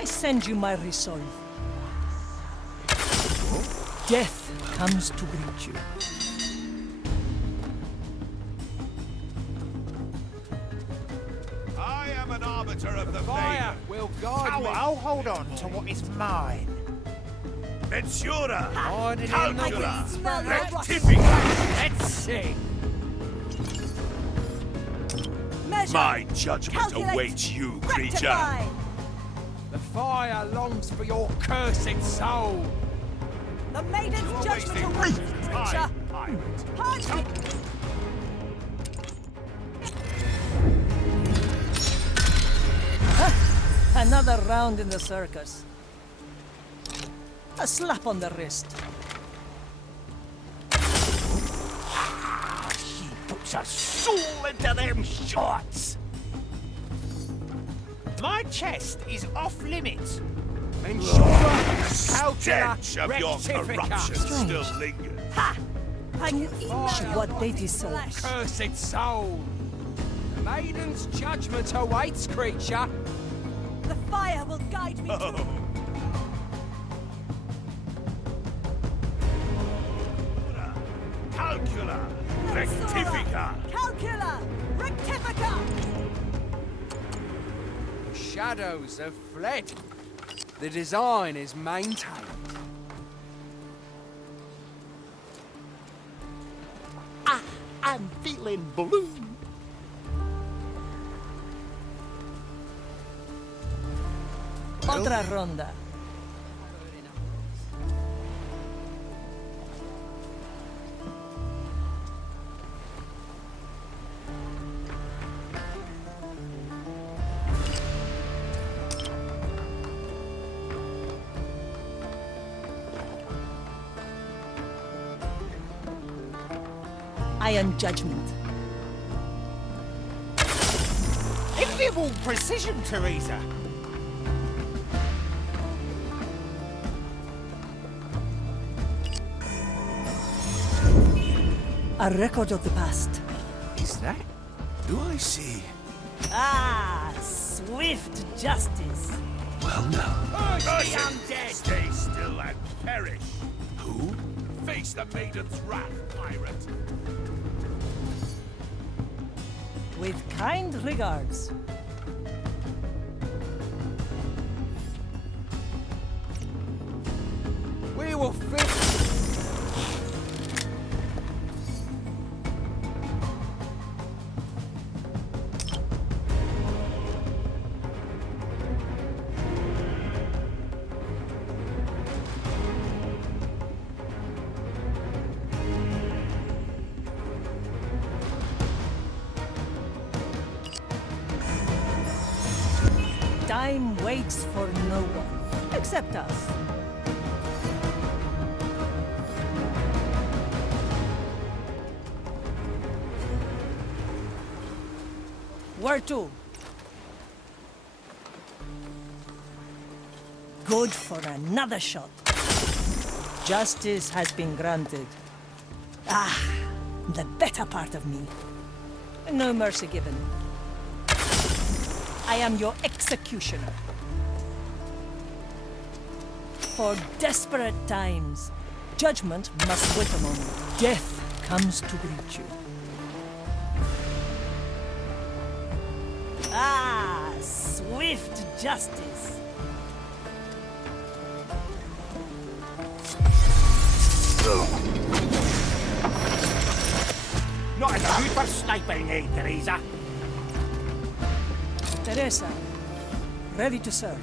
I send you my resolve. Death comes to greet you. I am an arbiter of the Fire maiden. will guide me. I'll hold on to what is mine. Mensura! Hide it in the Calcula! weeds. Rectifica! Let's sing. Measure. My judgment Calculate. awaits you, creature! Rectify. The fire longs for your cursed soul. The maiden's Always judgment the awaits, creature. pirate. Hard. Another round in the circus. A slap on the wrist. He puts a soul into them shorts. My chest is off limits. Ensure calcula Stench of your rectifica. corruption Strange. still lingers. I can eat What they deserve. Cursed soul. The maiden's judgment awaits, creature. The fire will guide me Oh. too. Calcula! Rectifica! Calcula. Rectifica. The shadows have fled. The design is maintained. I'm feeling blue. Otra ronda. Iron judgment. Enviable precision, Teresa. A record of the past. Is that? Do I see? Ah, swift justice. Well, no. Urge the Curse it! undead. Stay still and perish! Who? Face the maiden's wrath, pirate! With kind regards. We will fix. Time waits for no one, except us. Where to? Good for another shot. Justice has been granted. Ah, the better part of me. No mercy given. I am your executioner. For desperate times, judgment must wait a moment. Death comes to greet you. Ah, swift justice. Not as good for sniping, eh, Teresa? Teresa, ready to serve.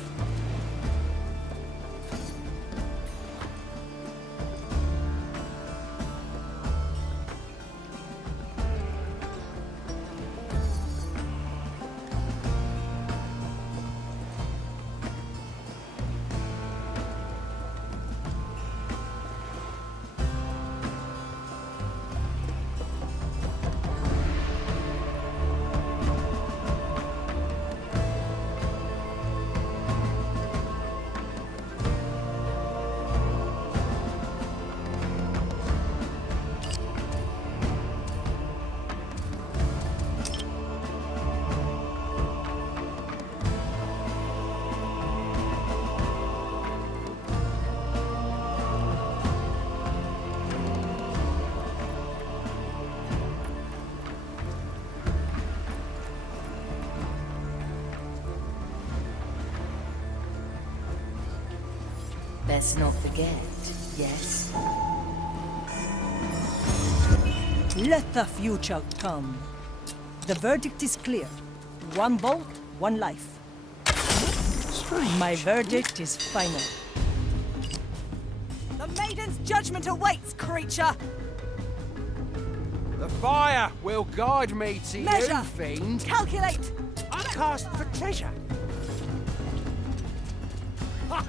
Let's not forget, yes? Let the future come. The verdict is clear. One bolt, one life. My verdict is final. The maiden's judgment awaits, creature! The fire will guide me to Measure! you, fiend. Calculate! I cast for treasure. Ha!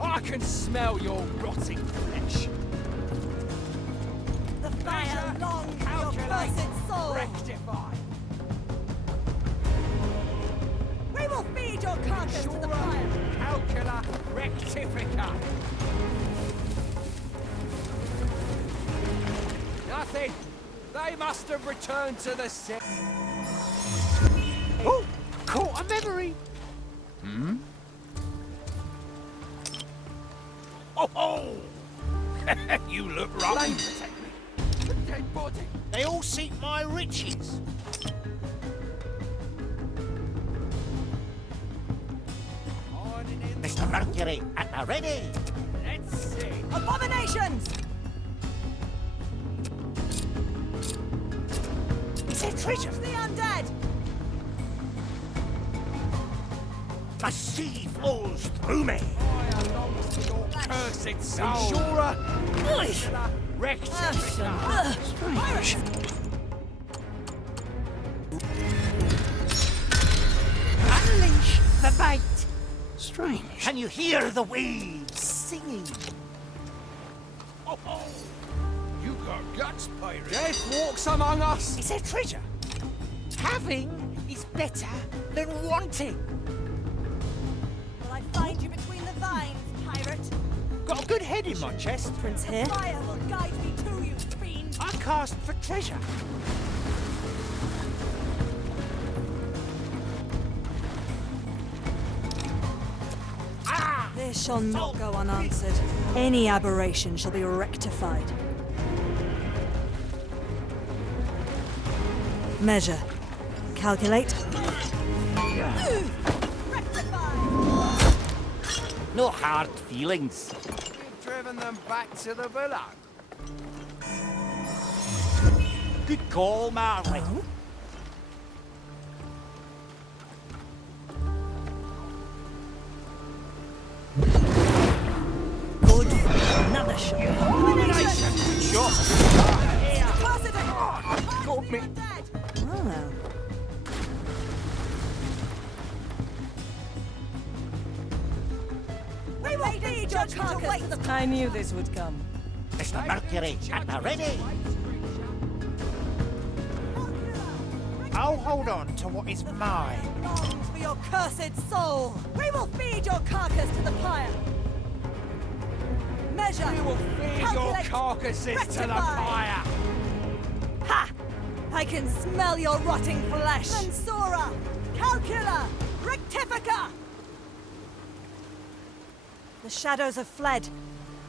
I can smell your rotting flesh. The fire longs for your cursed soul! Rectify. We will feed your carcass to the fire! Calcula rectifica. Nothing. They must have returned to the sea. Oh, caught a memory. Oh, oh! You look rough. Flame protect me. The dead body. They all seek my riches. Hiding in the... Mr. Mercury, at the ready. Let's see. Abominations! It's a treasure. The undead! The sea flows through me. Fire longs for your cursed soul. Insurer. Calcula rectifica. Strange. Unleash the bite. Strange. Can you hear the waves singing? Oh, oh! You got guts, pirate. Death walks among us. It's a treasure. Having is better than wanting. Will I find you between the vines, pirate? Got a good head in my chest. Prince here. Fire will guide me to you, fiend! I cast for treasure. Ah! This shall not go unanswered. Any aberration shall be rectified. Measure. Calculate. Rectify! No hard feelings. We've driven them back to the villa. Good call, Marley. Good. Another shot. Good shot. Got me. Oh. We will feed your carcass. I knew this would come. Mr. Mercury, at the ready. I'll hold on to what is mine. Longs for your cursed soul. We will feed your carcass to the pyre. Measure. We will feed your Calculate. carcasses to the Rectify. fire. Ha! I can smell your rotting flesh. Mensura! Calcula! Rectifica! The shadows have fled.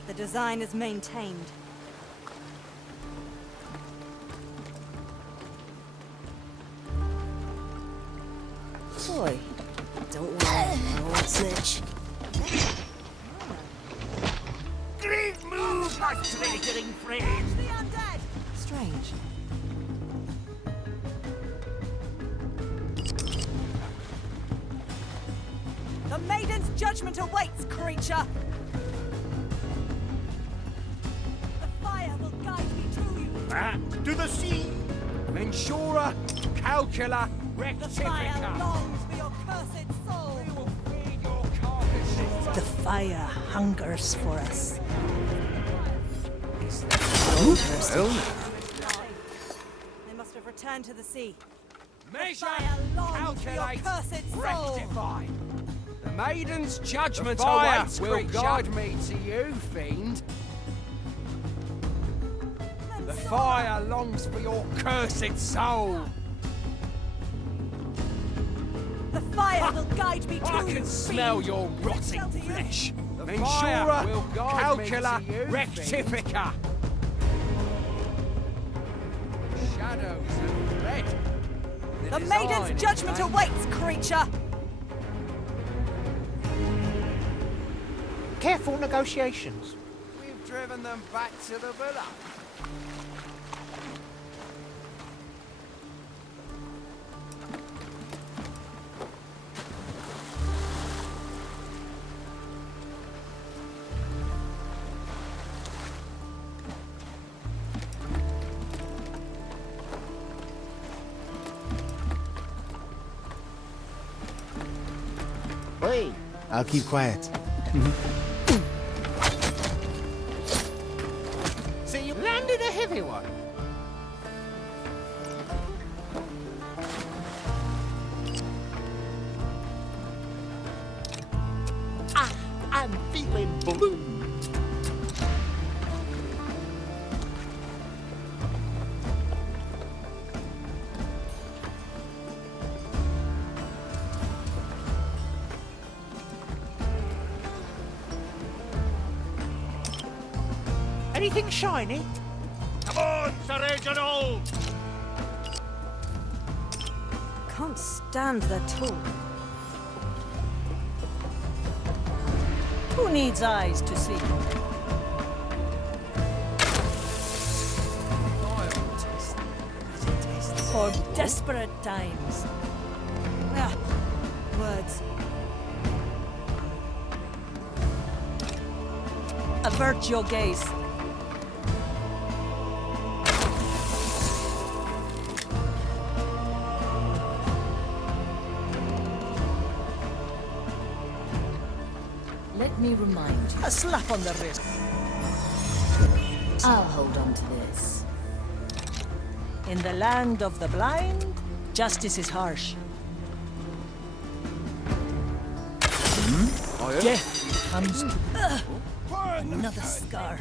The design is maintained. Boy, don't worry, old snitch. Great move, my flattering friend. The undead! Strange. The maiden's judgment awaits, creature! The fire will guide me to you. Back to the sea. Mensura, calcula, The fire rectifica. longs for your cursed soul. We will feed your carcasses The fire hungers for us. They must have returned to the sea. Measure, fire longs for your calculate, cursed soul. rectify. The maiden's judgment fire awaits will guide me to you, fiend. The fire longs for your cursed soul. The fire will guide me to I you. can smell fiend. your rotting Shelter you. flesh. The Mensura, fire will guide calcula, me to you, rectifica. Shadows have fled. The design maiden's is judgment made. awaits, creature. careful negotiations. We've driven them back to the villa. Hey, I'll keep quiet. so you landed a heavy one. I'm feeling blue. Anything shiny? Come on, Sir Reginald! Can't stand the tool. Who needs eyes to see? For desperate times. Ah, words. Avert your gaze. Let me remind you, A slap on the wrist. I'll hold on to this. In the land of the blind, justice is harsh. Death comes to another scar.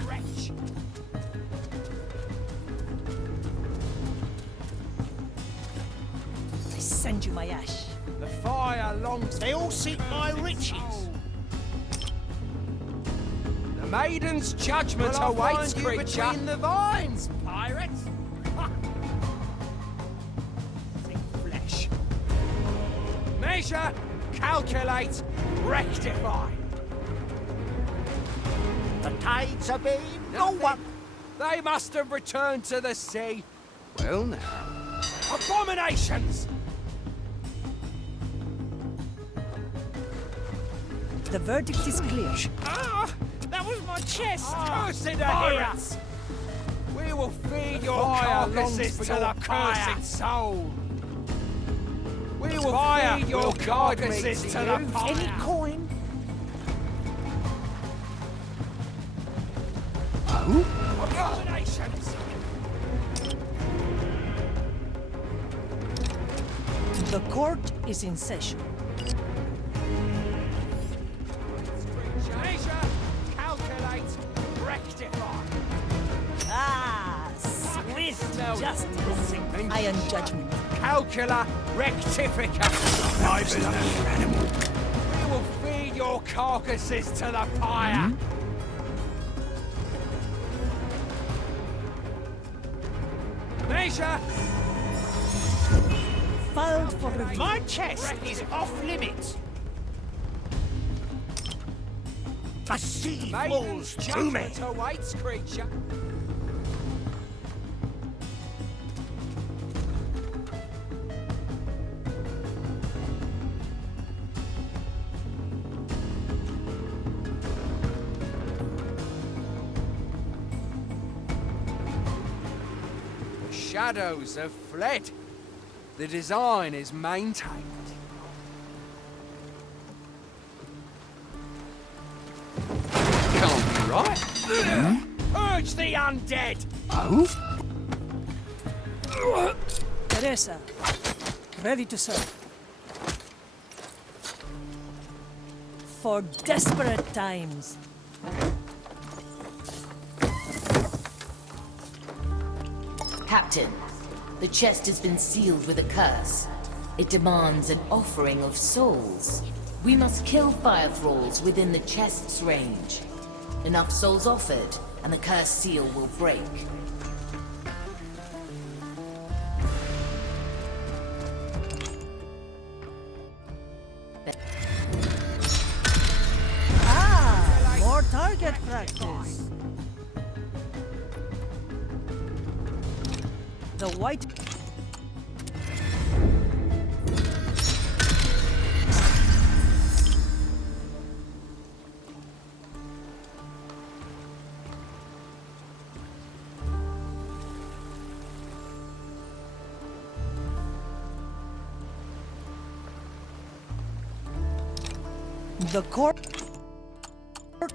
I send you my ash. The fire longs. They all seek my riches. The maiden's judgment awaits, creature. Between the vines, pirate. Think flesh. Measure, calculate, rectify. The tides obey no one. They must have returned to the sea. Well now. Abominations! The verdict is clear. Ah! That was my chest! Cursed pirates! We will feed your carcasses to the cursed soul! We will feed your carcasses to the Any fire! coin? Abominations! The court is in session. Measure, calculate, rectify. Ah, swift justice. Iron judgment. Calcula rectifica. My beloved animal. We will feed your carcasses to the fire. Measure. Filed for review. My chest is off limits. The sea flows Maiden's through me. judgment awaits, creature. The shadows have fled. The design is maintained. Can't be right. Purge the undead! Teresa, ready to serve. For desperate times. Captain, the chest has been sealed with a curse. It demands an offering of souls. We must kill fire thralls within the chest's range. Enough souls offered, and the cursed seal will break. Ah, more practice. The white... The court... Go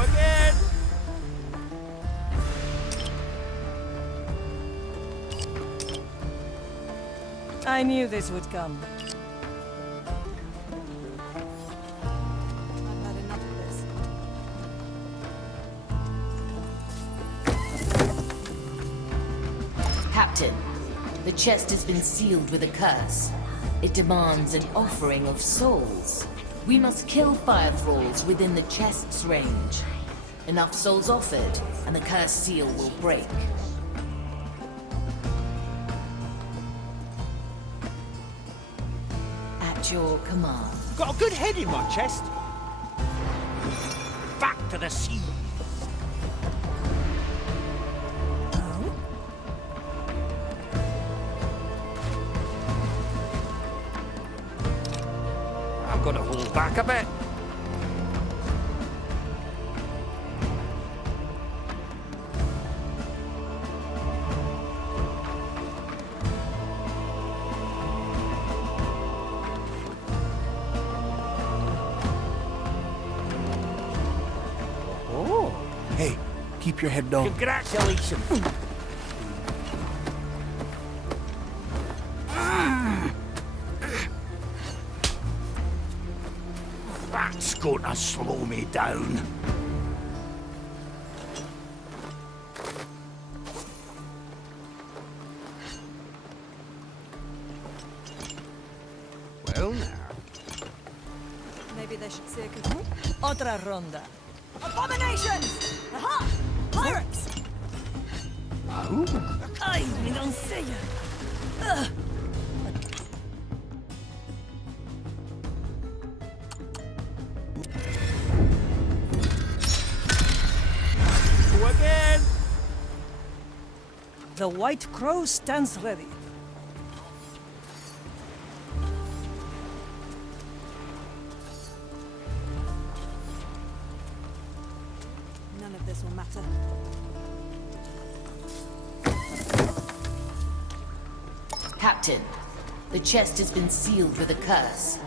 again! I knew this would come. I've had enough of this. Captain, the chest has been sealed with a curse. It demands an offering of souls. We must kill fire thralls within the chest's range. Enough souls offered, and the cursed seal will break. At your command. Got a good head in my chest. Back to the sea. I'm gonna hold back a bit. Hey, keep your head down. Congratulations. That's gonna slow me down. Well now. Maybe they should see a cookie. Otra ronda. Abominations! Aha! Pirates! Ay, mi doncella. Go again. The white crow stands ready. None of this will matter. Captain, the chest has been sealed with a curse.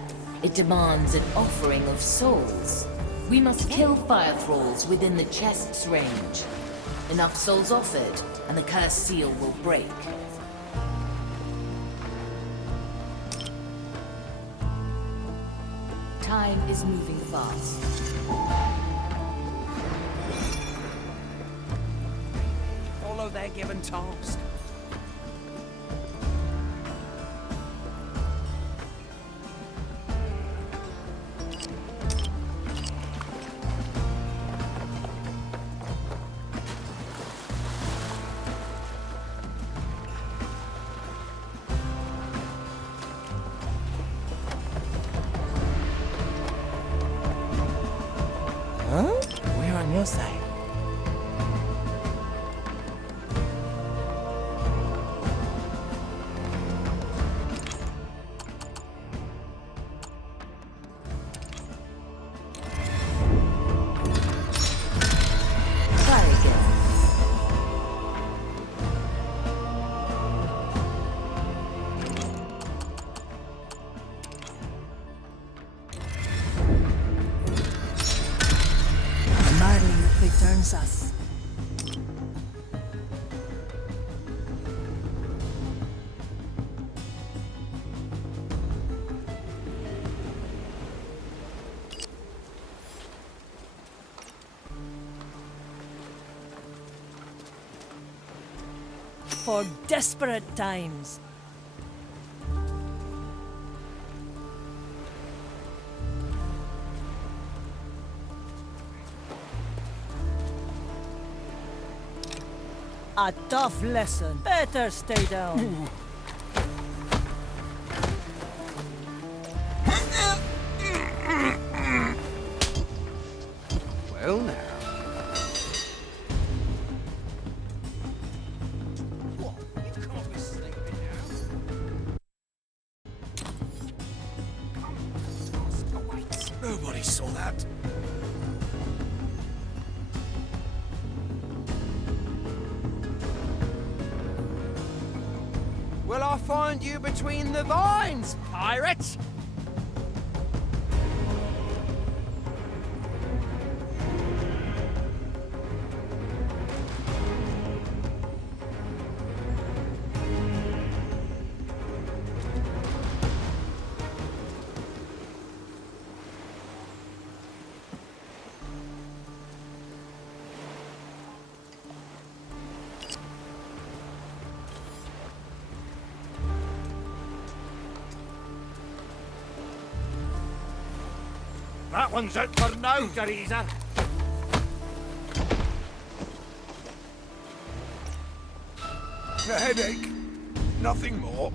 It demands an offering of souls. We must kill fire thralls within the chest's range. Enough souls offered, and the cursed seal will break. Time is moving fast. Follow their given task. Huh? We're on your side. Try again. Marley returns us. For desperate times. A tough lesson. Better stay down. saw that. Will I find you between the vines, pirate? That one's out for now, Teresa. A headache. Nothing more.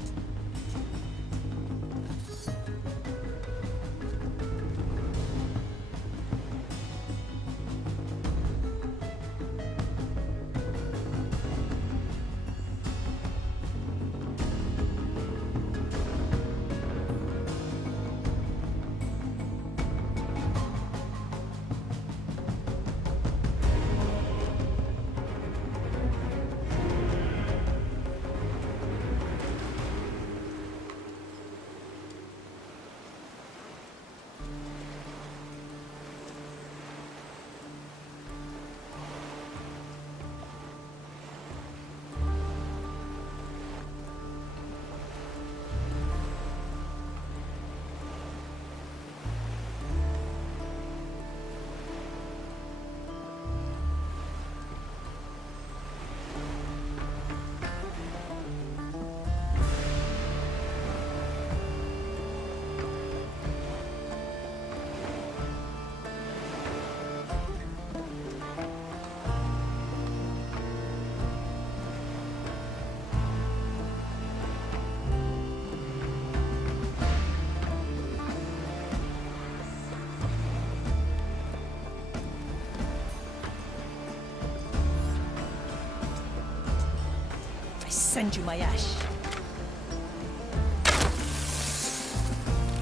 Send you my ash.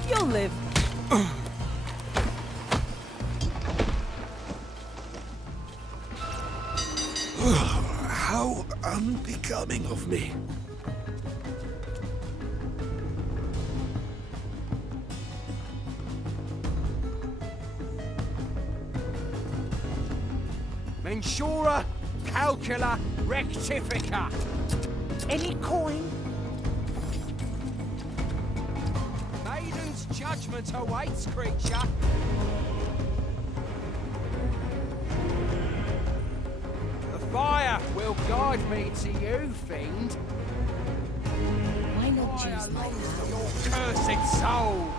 You'll live. How unbecoming of me. Mensura, calcula, rectifica. Any coin? Maiden's judgment awaits, creature. The fire will guide me to you, fiend. Why not use my Your cursed soul.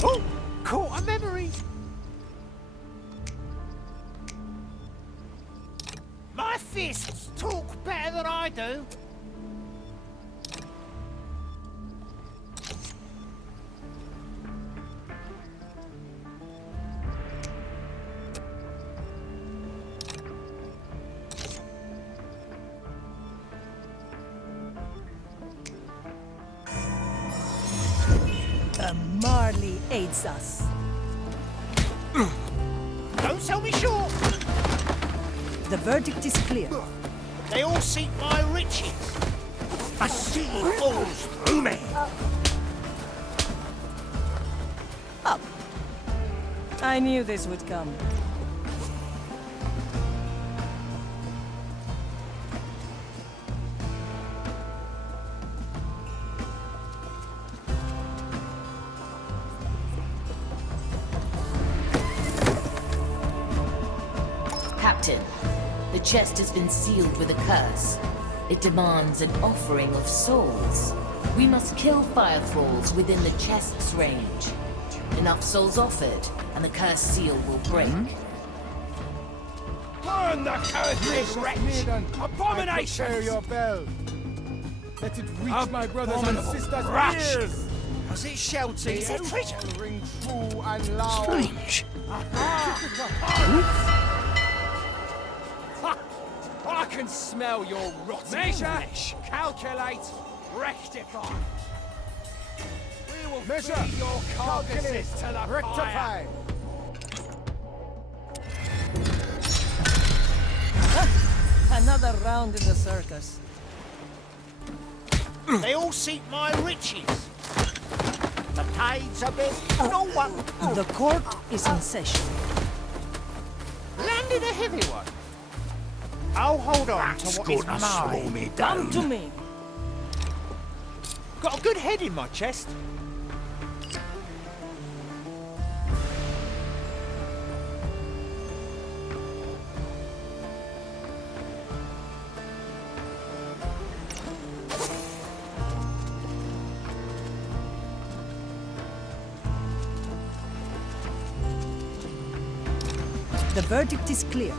Oh, caught a memory. My fists talk better than I do. The Marley aids us. Don't sell me short. The verdict is clear. They all seek my riches. A sea falls through me. Up. I knew this would come. Captain, the chest has been sealed with a curse. It demands an offering of souls. We must kill fire thralls within the chest's range. Enough souls offered, and the curse seal will break. Burn the cursed wretch! Abomination! Prepare your bell. Let it reach my brothers and sisters' wretch. ears. Was it shouting? Is it treasure? Ring true and loud. Strange. can smell your rotten flesh. Calculate, rectify. We will feed your carcasses to the Rectify. fire. Another round in the circus. They all seek my riches. The tides a bit. No one. The court is in session. Landed a heavy one. I'll hold on to what is mine. me Come to me. Got a good head in my chest. The verdict is clear.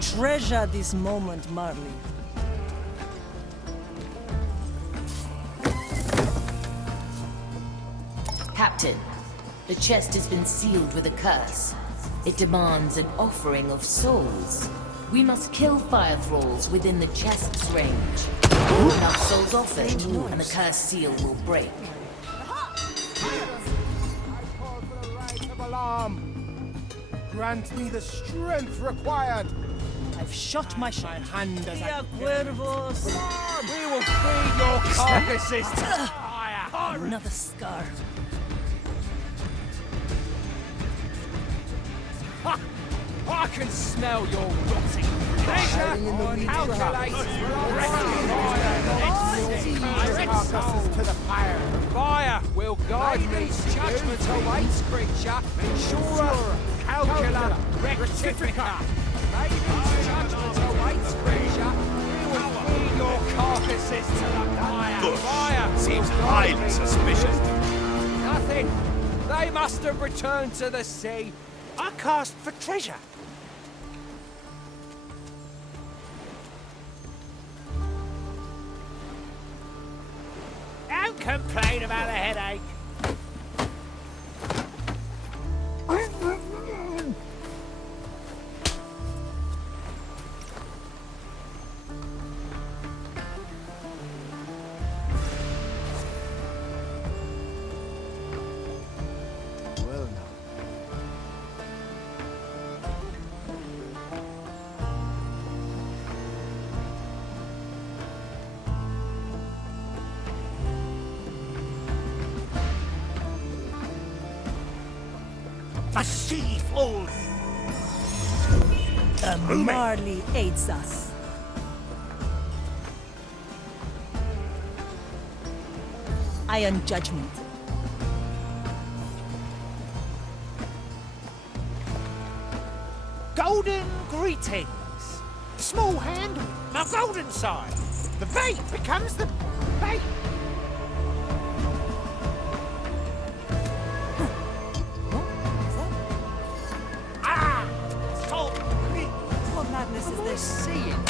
Treasure this moment, Marley. Captain, the chest has been sealed with a curse. It demands an offering of souls. We must kill fire thralls within the chest's range. Enough souls offered, and the cursed seal will break. I call for the right of alarm. Grant me the strength required. I've shot my shot. Hand as Via Cuervos. We will feed your carcasses to the fire. Another scar. Ha! I can smell your rotting flesh. Calculate, Carcasses to the fire. Fire will guide me. Judgment awaits, creature. Ensure, calculate, rectifica. Ladies, judgment awaits, creature. We will feed your carcasses to the fire. Fire Seems will guide highly me. suspicious. Nothing. They must have returned to the sea. I cast for treasure. Don't complain about a headache. Well now. The sea falls. Marley aids us. Iron Judgment. Golden greetings. Small handle, my golden side. The bait becomes the bait. Ah! Salt creek. What madness is this? seeing.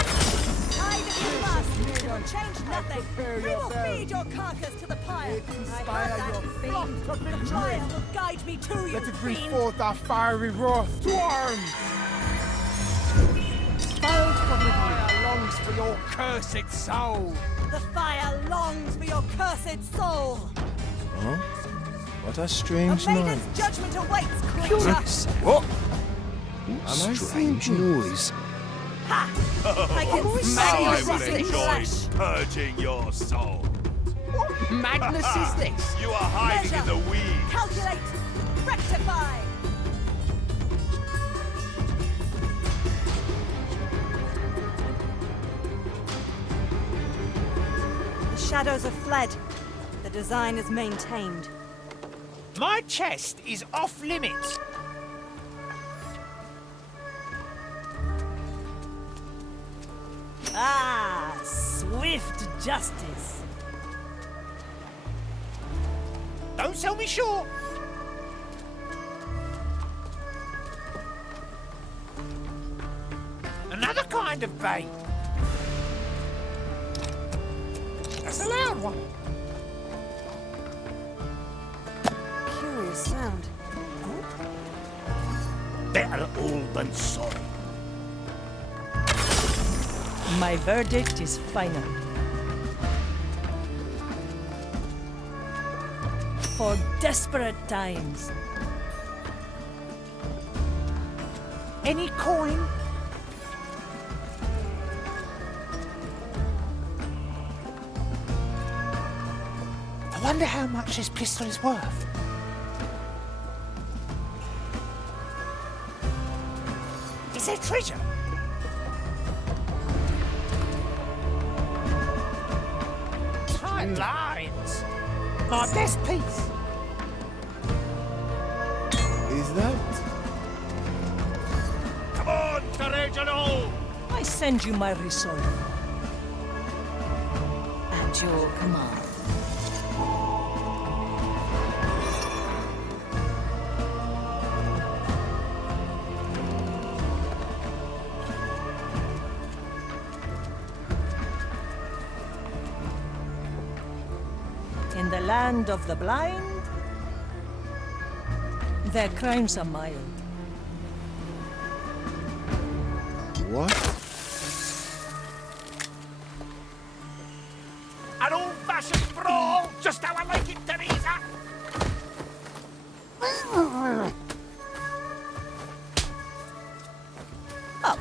Tide is fast. It will change nothing. Prepare We your will bell. feed your carcass to the pyre. It I inspire heard that. your Fiend. flock to The victory. fire will guide me to you, Let it bring fiend. forth our fiery wrath to arms. Filed for review. Fire longs for your cursed soul. The fire longs for your cursed soul. Huh? What a A strange maiden's noise. judgment awaits, creature. What? Am I Strange seeing noise. Ha! I can I smell your will rotting enjoy flesh. purging your soul. Madness is this. You are hiding in the weeds. Calculate. Rectify. The shadows have fled. The design is maintained. My chest is off limits. Ah, swift justice. Don't sell me short. Another kind of bait. That's a loud one. Curious sound. Better old than sorry. My verdict is final. For desperate times. Any coin? I wonder how much this pistol is worth. Is there treasure? Tight lines. My best piece. Is that? Come on, courage and all! I send you my resolve. At your command. In the land of the blind, their crimes are mild. What? An old-fashioned brawl, just how I like it, Teresa! Up.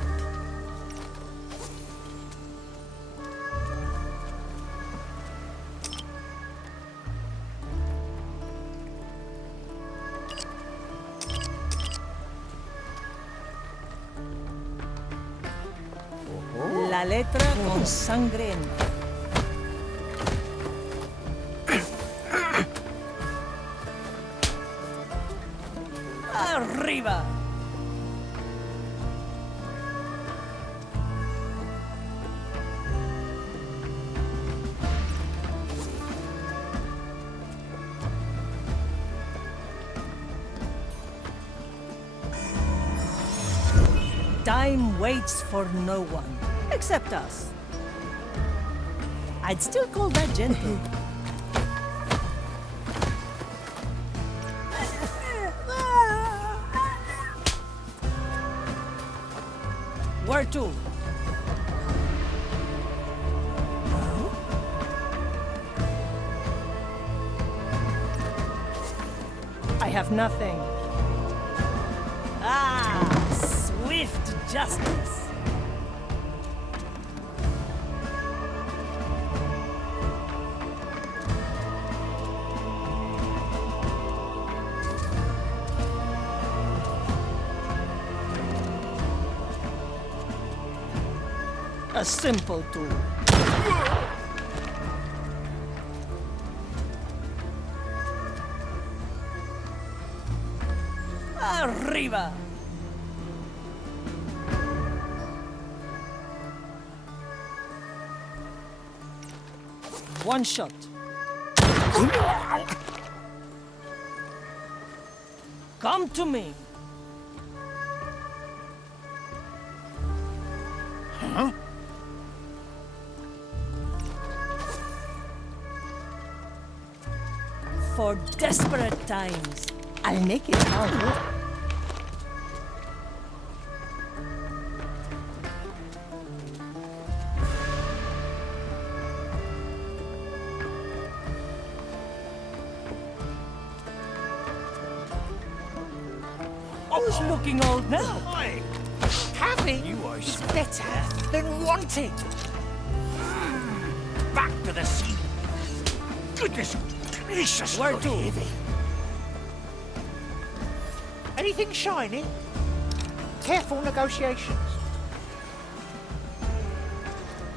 La letra con sangre en. Arriba. Time waits for no one, except us. I'd still call that gentle. Where to? I have nothing. Ah, swift justice. A simple tool. Arriba! One shot. Come to me. For desperate times, I'll make it count. Who's looking old now? Having is better than wanting. Back to the sea! Goodness gracious! Where to? Heavy. Anything shiny? Careful negotiations.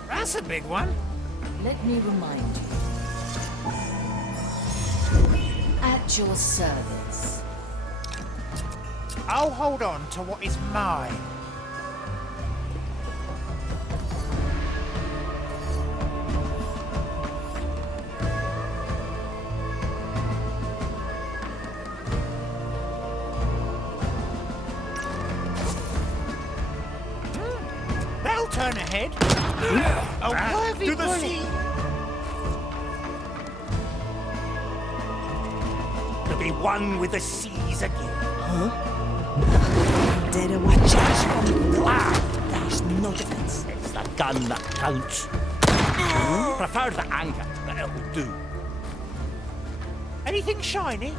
That's a big one. Let me remind you. At your service. I'll hold on to what is mine. They'll turn ahead. A worthy to the bully. sea! To be one with the seas again. Dare what charge from blood? There's no defense. It's the gun that counts. Prefer the anger, but it will do. Anything shiny?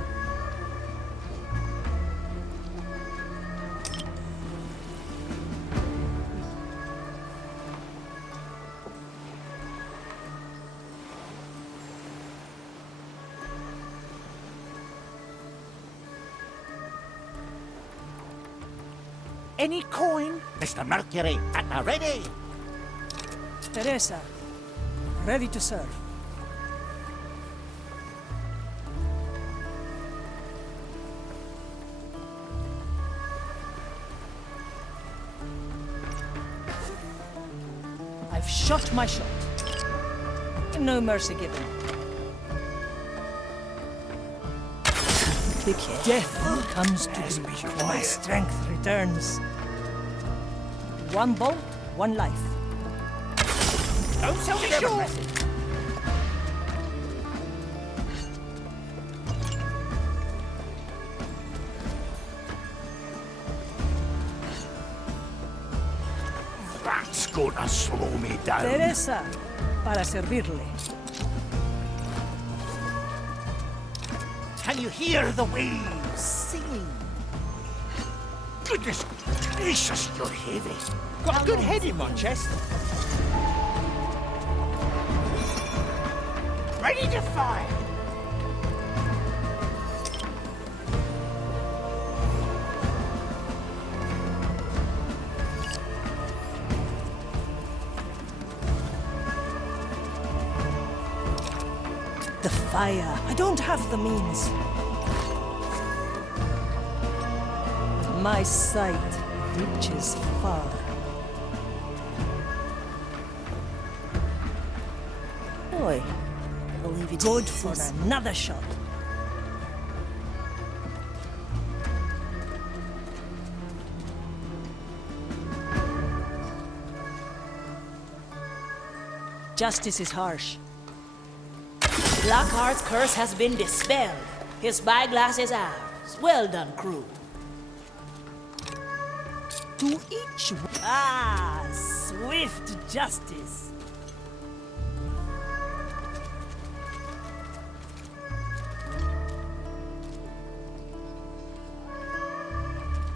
Any coin? Mr. Mercury, at the ready. Teresa, ready to serve. I've shot my shot. No mercy given. Death comes to me when my strength returns. One bolt, one life. Don't sell me short. That's gonna slow me down. Teresa, para servirle. Can you hear the waves singing? Goodness gracious, you're heavy. Got a good head in my chest. Ready to fire. The fire. I don't have the means. My sight reaches far. Boy, I believe it's good for another shot. Justice is harsh. Lockhart's curse has been dispelled. His spyglass is ours. Well done, crew. To each. Ah, swift justice.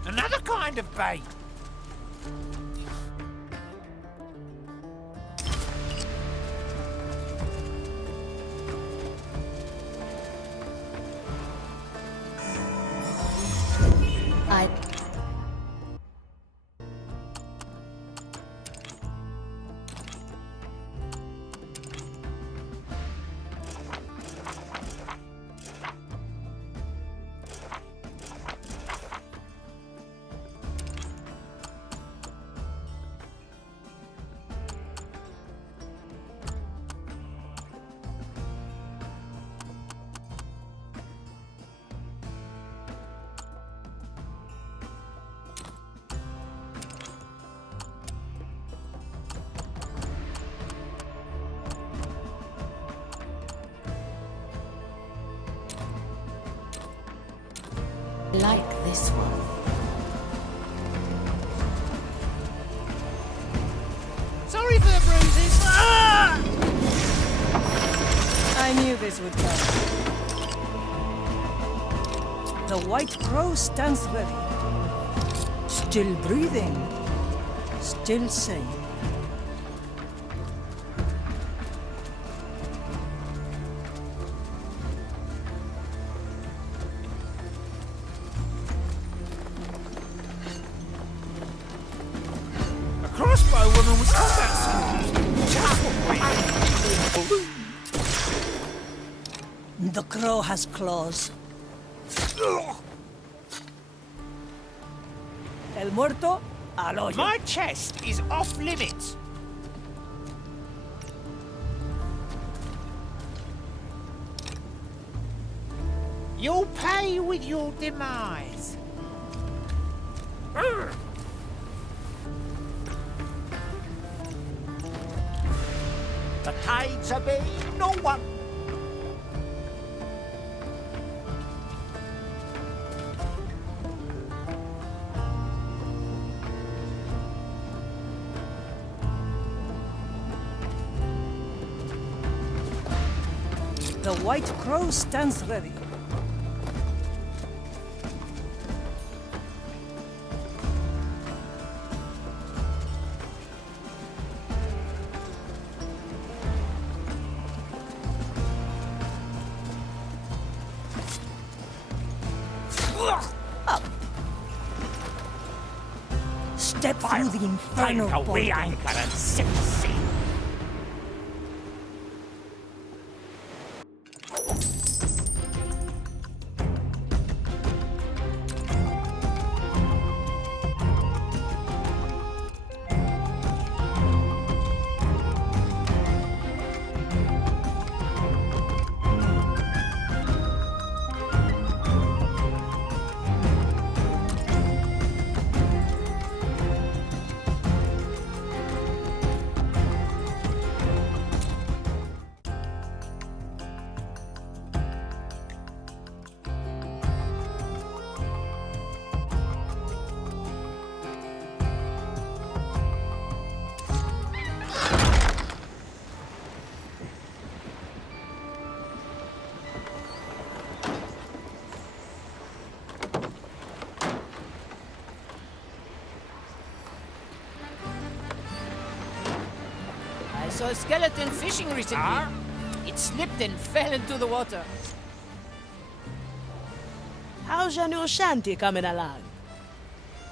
Another kind of bait. I... like this one. Sorry for the bruises. Ah! I knew this would come. The White Crow stands ready. Still breathing. Still sane. Crossbow woman was combat skills. Just what we need. The crow has claws. El muerto al hoyo. My chest is off limits. You'll pay with your demise. The tides obey no one. The White Crow stands ready. Step through the inferno Time to weigh portal. anchor and set sail. I saw a skeleton fishing recently. It slipped and fell into the water. How's your new shanty coming along?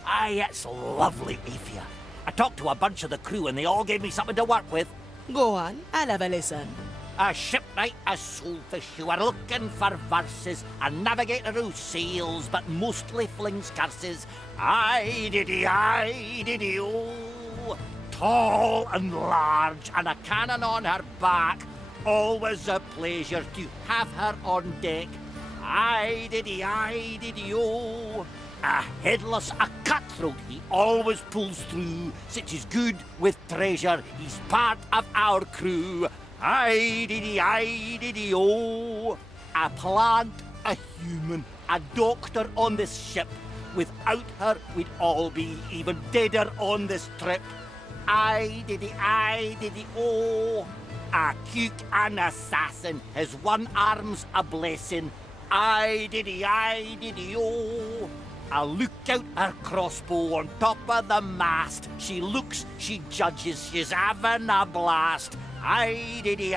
Aye, it's lovely, Evia. I talked to a bunch of the crew and they all gave me something to work with. Go on, I'll have a listen. A shipwright, a soulfish who are looking for verses, a navigator who sails but mostly flings curses. Aye, diddy, oh. Tall and large and a cannon on her back. Always a pleasure to have her on deck. Aye, diddy, oh. A headless, a cutthroat, he always pulls through. Such is good with treasure, he's part of our crew. Aye, diddy, oh. A plant, a human, a doctor on this ship. Without her, we'd all be even deader on this trip. Aye, diddy, oh. A cook, an assassin, his one arm's a blessing. Aye, diddy, oh. A lookout, her crossbow on top of the mast. She looks, she judges, she's having a blast. Aye, diddy,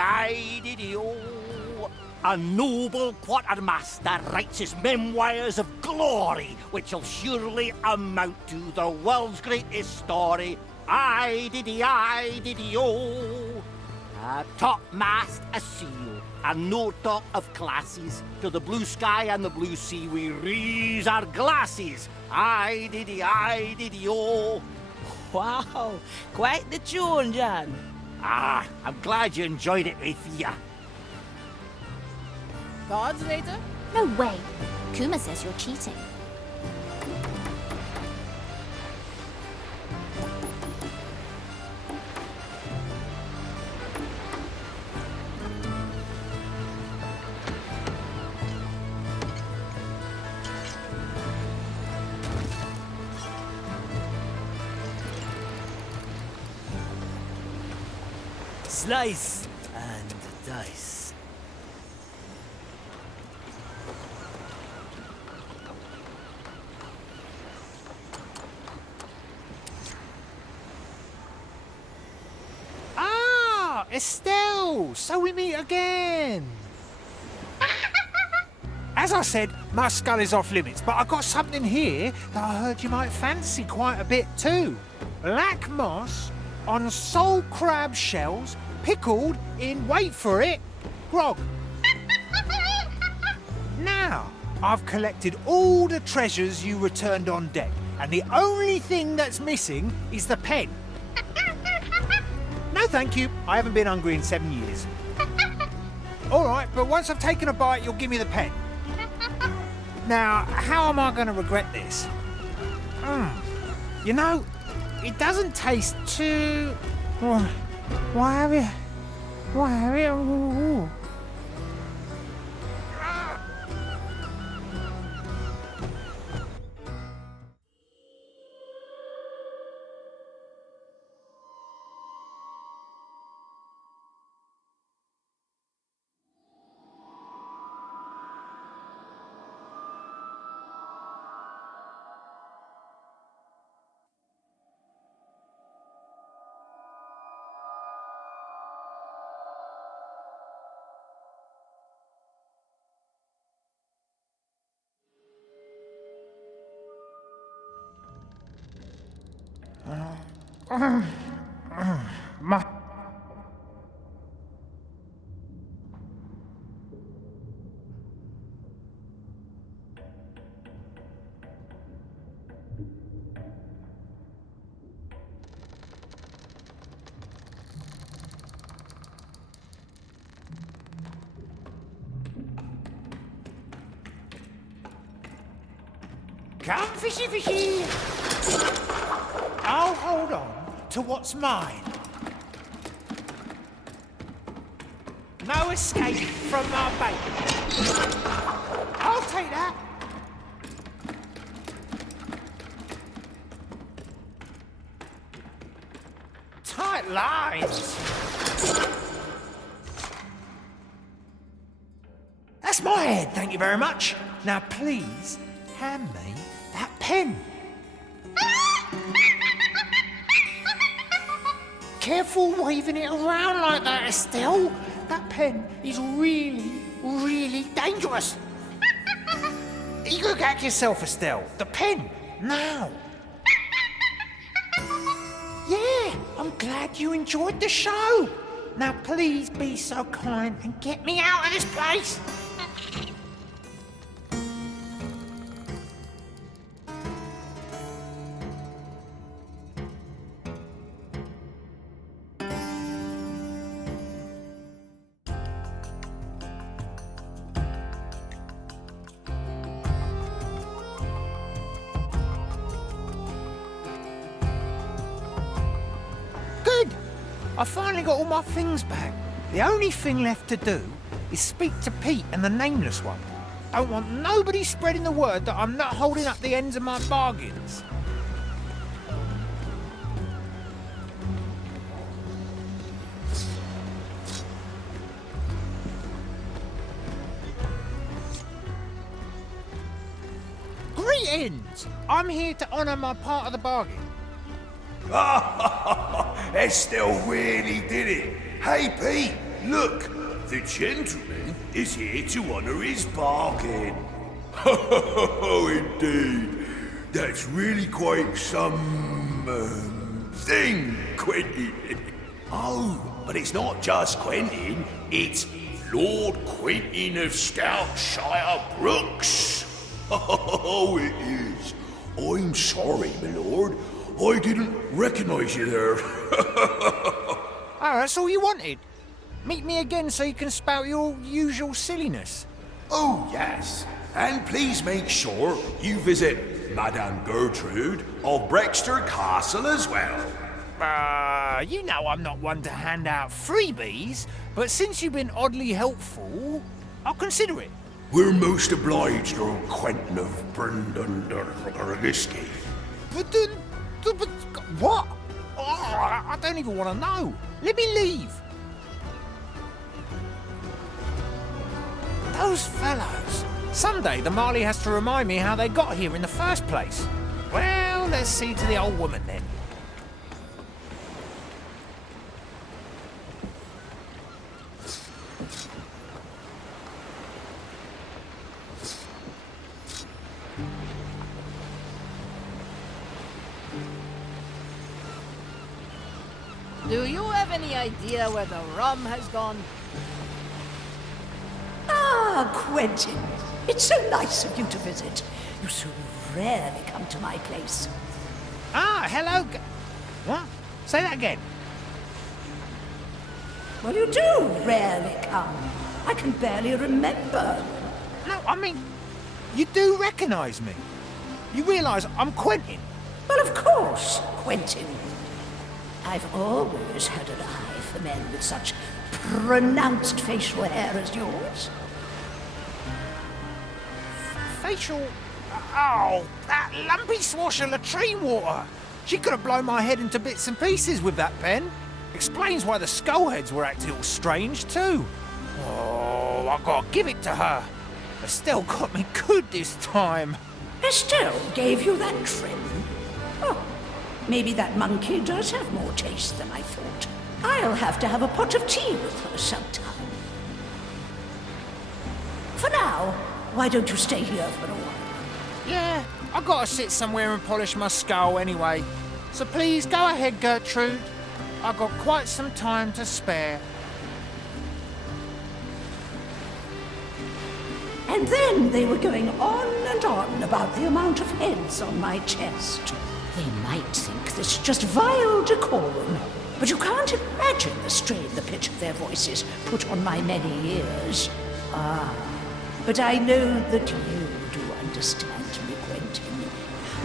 oh. A noble quartermaster writes his memoirs of glory, which'll surely amount to the world's greatest story. Aye, diddy, oh. A topmast, a seal, and no talk of classes. To the blue sky and the blue sea we raise our glasses. Aye, diddy, oh. Wow, quite the tune, John. Ah, I'm glad you enjoyed it, Athea. Thoughts later? No way. Kuma says you're cheating. Slice and dice. Ah, Estelle! So we meet again! As I said, my skull is off limits, but I got something here that I heard you might fancy quite a bit too. Black moss on soul crab shells, pickled in, wait for it, grog. Now, I've collected all the treasures you returned on deck, and the only thing that's missing is the pen. No, thank you. I haven't been hungry in 7 years. All right, but once I've taken a bite, you'll give me the pen. Now, how am I going to regret this? You know, it doesn't taste too... Why have you... Ooh. My... Come, fishy, fishy! I'll hold on to what's mine. No escape from my bait. I'll take that. Tight lines. That's my head, thank you very much. Now please, hand me that pen. Careful waving it around like that, Estelle. That pen is really, really dangerous. You go get yourself, Estelle. The pen, now. Yeah, I'm glad you enjoyed the show. Now please be so kind and get me out of this place. I finally got all my things back. The only thing left to do is speak to Pete and the Nameless One. I don't want nobody spreading the word that I'm not holding up the ends of my bargains. Greetings! I'm here to honour my part of the bargain. Estelle really did it. Hey, Pete, look. The gentleman is here to honour his bargain. Oh, indeed. That's really quite some... thing, Quentin. Oh, but it's not just Quentin. It's Lord Quentin of Stoutshire Brooks. Oh, it is. I'm sorry, my lord. I didn't recognise you there. Oh, that's all you wanted? Meet me again so you can spout your usual silliness. Oh, yes. And please make sure you visit Madame Gertrude of Brexter Castle as well. You know I'm not one to hand out freebies, but since you've been oddly helpful, I'll consider it. We're most obliged, Lord Quentin of Brundunderliski. But what? Oh, I don't even want to know. Let me leave. Those fellows. Someday the Marley has to remind me how they got here in the first place. Well, let's see to the old woman then. Do you have any idea where the rum has gone? Ah, Quentin. It's so nice of you to visit. You so rarely come to my place. Ah, hello. What? Say that again. Well, you do rarely come. I can barely remember. No, I mean, you do recognise me. You realise I'm Quentin. Well, of course, Quentin. I've always had an eye for men with such pronounced facial hair as yours. Facial... Oh, that lumpy swash of latrine water. She could have blown my head into bits and pieces with that pen. Explains why the skullheads were acting all strange, too. Oh, I've got to give it to her. Estelle got me good this time. Estelle gave you that trim? Oh, maybe that monkey does have more taste than I thought. I'll have to have a pot of tea with her sometime. For now, why don't you stay here for a while? Yeah, I've got to sit somewhere and polish my skull anyway. So please go ahead, Gertrude. I've got quite some time to spare. And then they were going on and on about the amount of heads on my chest. They might think this is just vile decorum, but you can't imagine the strain the pitch of their voices put on my many ears. Ah, but I know that you do understand me, Quentin.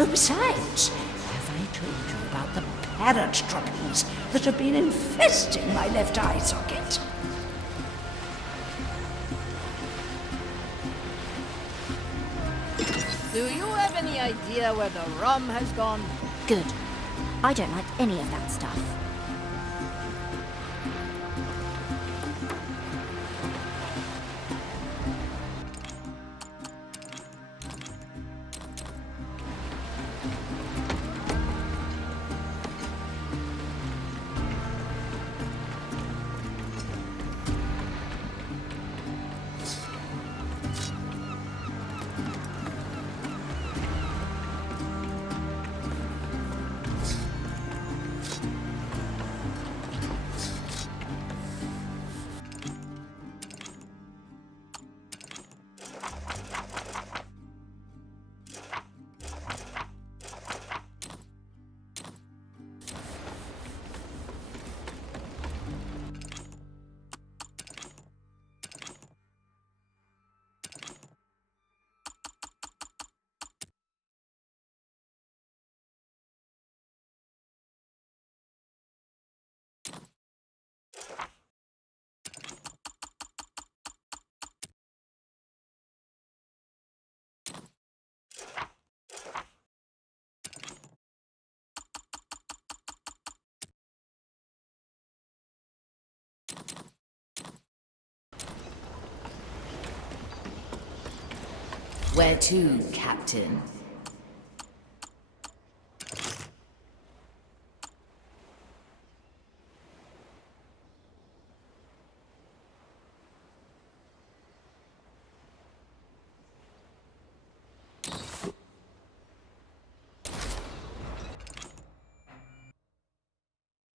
Oh, besides, have I told you about the parrot droppings that have been infesting my left eye socket? Do you have any idea where the rum has gone? Good. I don't like any of that stuff. Where to, Captain?